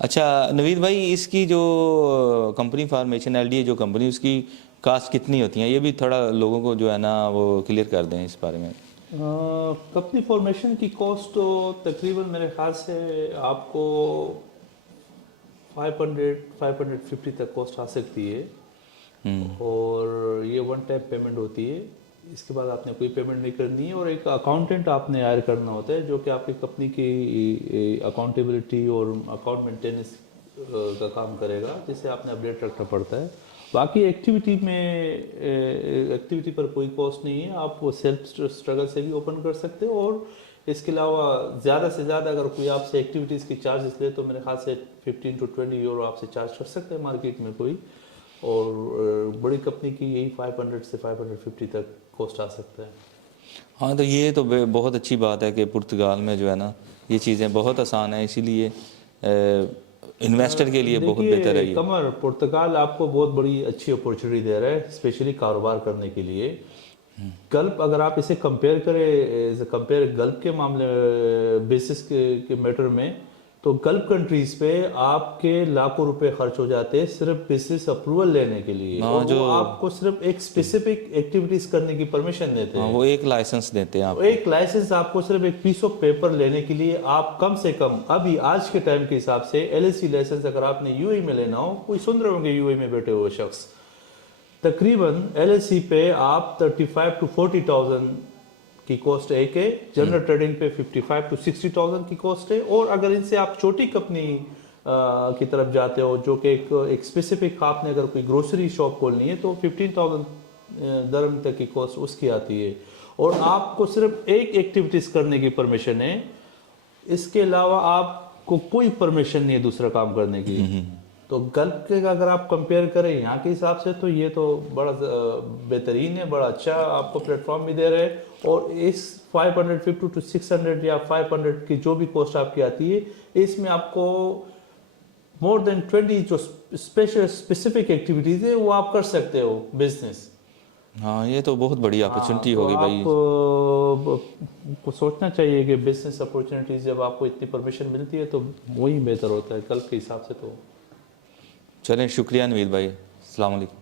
अच्छा नवीद भाई, इसकी जो कंपनी फॉर्मेशन एलडीए जो कंपनी, उसकी कास्ट कितनी होती है, ये भी थोड़ा लोगों को जो है ना वो क्लियर कर दें इस बारे में। कंपनी फॉर्मेशन की कॉस्ट तो तकरीबन मेरे ख्याल से आपको 550 तक कॉस्ट आ सकती है। और ये वन टाइम पेमेंट होती है। इसके बाद आपने कोई पेमेंट नहीं करनी है और एक अकाउंटेंट आपने हायर करना होता है जो कि आपकी कंपनी की अकाउंटेबिलिटी और अकाउंट मेंटेनेंस का काम करेगा, जिसे आपने अपडेट रखना पड़ता है। बाकी एक्टिविटी पर कोई कॉस्ट नहीं है, आप वो सेल्फ स्ट्रगल से भी ओपन कर सकते हो। और इसके अलावा ज़्यादा से ज़्यादा अगर कोई आपसे एक्टिविटीज़ की चार्जेस ले तो मेरे ख्याल से 15 to 20 यूरो आपसे चार्ज कर सकते हैं मार्केट में कोई। और बड़ी कंपनी की यही 500 से 550 तक कॉस्ट आ सकता है। हाँ, तो ये तो बहुत अच्छी बात है कि पुर्तगाल में जो है ना ये चीज़ें बहुत आसान है, इसीलिए इन्वेस्टर के लिए बहुत बेहतर है देखिए ये। कमर, पुर्तगाल आपको बहुत बड़ी अच्छी अपॉर्चुनिटी दे रहा है स्पेशली कारोबार करने के लिए। गल्फ अगर आप इसे कंपेयर गल्फ के मामले बेसिस के मैटर में, तो गल्फ कंट्रीज पे आपके लाखों रुपए खर्च हो जाते हैं सिर्फ बिजनेस अप्रूवल लेने के लिए। हाँ, और जो वो आपको सिर्फ एक स्पेसिफिक एक्टिविटीज करने की परमिशन देते हाँ, हैं। वो एक लाइसेंस देते हैं तो आपको। एक लाइसेंस आपको सिर्फ एक पीस ऑफ पेपर लेने के लिए आप कम से कम अभी आज के टाइम के हिसाब से एलएलसी लाइसेंस अगर आपने यूएई में लेना हो, कोई सुन रहे होंगे यूएई में बैठे हुए शख्स, तकरीबन एलएलसी पे आप 35 to 40,000 की कॉस्ट है। के जनरल ट्रेडिंग पे 55 to 60,000 की कॉस्ट है। और अगर इनसे आप छोटी कंपनी की तरफ जाते हो जो कि एक स्पेसिफिक आपने अगर कोई ग्रोसरी शॉप खोलनी है तो 15,000 दरम तक की कॉस्ट उसकी आती है। और आपको सिर्फ एक एक्टिविटीज करने की परमिशन है, इसके अलावा आपको कोई परमिशन नहीं है दूसरा काम करने की। तो गल्फ के अगर आप कंपेयर करें यहाँ के हिसाब से तो ये तो बड़ा बेहतरीन है, बड़ा अच्छा आपको प्लेटफॉर्म भी दे रहे हैं। और इस 550 to 600 या 500 की जो भी कॉस्ट आपकी आती है, इसमें आपको मोर देन 20 जो स्पेसिफिक एक्टिविटीज है वो आप कर सकते हो बिजनेस। हाँ, ये तो बहुत बड़ी अपॉर्चुनिटी तो होगी भाई। आप को सोचना चाहिए कि बिजनेस अपॉर्चुनिटीज जब आपको इतनी परमिशन मिलती है तो वही बेहतर होता है कल के हिसाब से। तो चलें, शुक्रिया नवीद भाई, अस्सलाम वालेकुम।